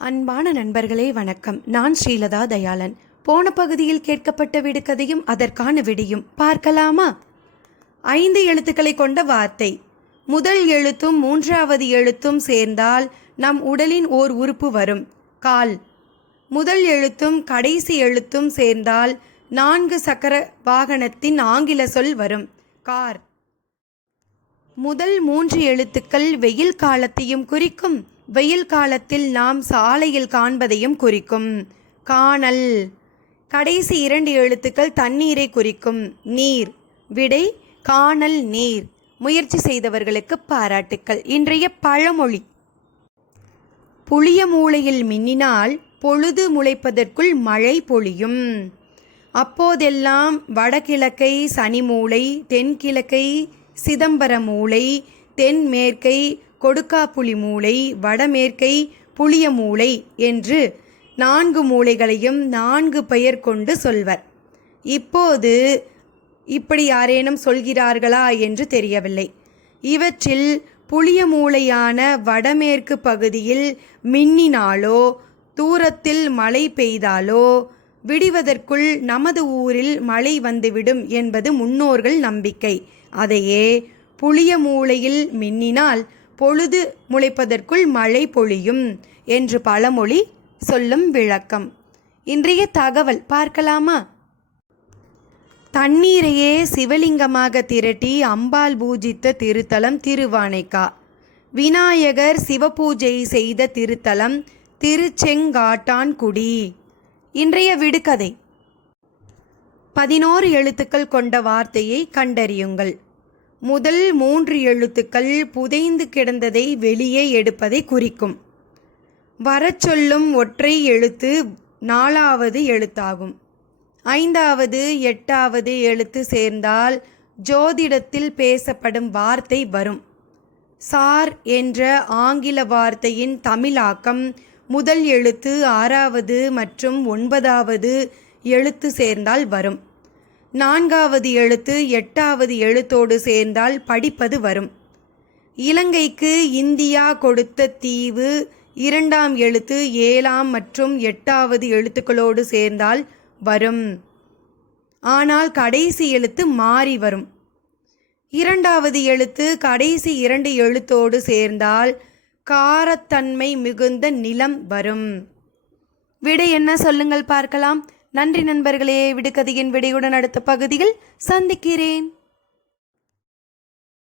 அன்பான நண்பர்களே வணக்கம். நான் ஸ்ரீலதா தயாளன். போன பகுதியில் கேட்கப்பட்ட விடுகதையும் அதற்கான விடியும். பார்க்கலாமா? ஐந்து எழுத்துக்களை கொண்ட வார்த்தை. முதல் எழுத்தும் மூன்றாவது எழுத்தும் சேர்ந்தால் நம் உடலின் ஓர் உறுப்பு வரும். கால். முதல் எழுத்தும் கடைசி எழுத்தும் சேர்ந்தால் நான்கு சக்கர வாகனத்தின் ஆங்கில சொல் வரும். கார். முதல் மூன்று எழுத்துக்கள் வெயில் காலத்தையும் குறிக்கும். வெயில் காலத்தில் நாம் சாலையில் காண்பதையும் குறிக்கும். காணல். கடைசி இரண்டு எழுத்துக்கள் தண்ணீரை குறிக்கும். நீர். விடை காணல் நீர். முயற்சி செய்தவர்களுக்கு பாராட்டுக்கள். இன்றைய பழமொழி. புளிய மூலையில் மின்னினால் பொழுது முளைப்பதற்குள் மழை பொழியும். அப்போதெல்லாம் வடகிழக்கை சனி மூலை தென்கிழக்கை சிதம்பர மூலை தென்மேற்கை கொடுக்காப்புளி மூலை வடமேற்கை புளிய மூளை என்று நான்கு மூலைகளையும் நான்கு பெயர் கொண்டு சொல்வர். இப்போது இப்படி யாரேனும் சொல்கிறார்களா என்று தெரியவில்லை. இவற்றில் புளிய மூலையான வடமேற்கு பகுதியில் மின்னினாலோ தூரத்தில் மழை பெய்தாலோ விடிவதற்குள் நமது ஊரில் மழை வந்துவிடும் என்பது முன்னோர்கள் நம்பிக்கை. அதையே புளிய மூலையில் மின்னினால் பொழுது முளைப்பதற்குள் மழை பொழியும் என்று பழமொழி சொல்லும் விளக்கம். இன்றைய தகவல் பார்க்கலாமா? தண்ணீரையே சிவலிங்கமாக திரட்டி அம்பாள் பூஜித்த திருத்தலம் திருவானைக்கா. விநாயகர் சிவபூஜை செய்த திருத்தலம் திருச்செங்காட்டான்குடி. இன்றைய விடுகதை. பதினோரு எழுத்துக்கள் கொண்ட வார்த்தையை கண்டறியுங்கள். முதல் மூன்று எழுத்துக்கள் புதைந்து கிடந்ததை வெளியே எடுப்பதை குறிக்கும். வரச் சொல்லும் ஒற்றை எழுத்து நாலாவது எழுத்தாகும். ஐந்தாவது எட்டாவது எழுத்து சேர்ந்தால் ஜோதிடத்தில் பேசப்படும் வார்த்தை வரும். சார் என்ற ஆங்கில வார்த்தையின் தமிழாக்கம் முதல் எழுத்து ஆறாவது மற்றும் ஒன்பதாவது எழுத்து சேர்ந்தால் வரும். நான்காவது எழுத்து எட்டாவது எழுத்தோடு சேர்ந்தால் படிப்பது வரும். இலங்கைக்கு இந்தியா கொடுத்த தீவு இரண்டாம் எழுத்து ஏழாம் மற்றும் எட்டாவது எழுத்துக்களோடு சேர்ந்தால் வரும். ஆனால் கடைசி எழுத்து மாறி வரும். இரண்டாவது எழுத்து கடைசி இரண்டு எழுத்தோடு சேர்ந்தால் காரத்தன்மை மிகுந்த நிலம் வரும். விடை என்ன சொல்லுங்கள் பார்க்கலாம். நன்றி நண்பர்களே விடுகதையின் விடையுடன் அடுத்த பகுதியில் சந்திக்கிறேன்.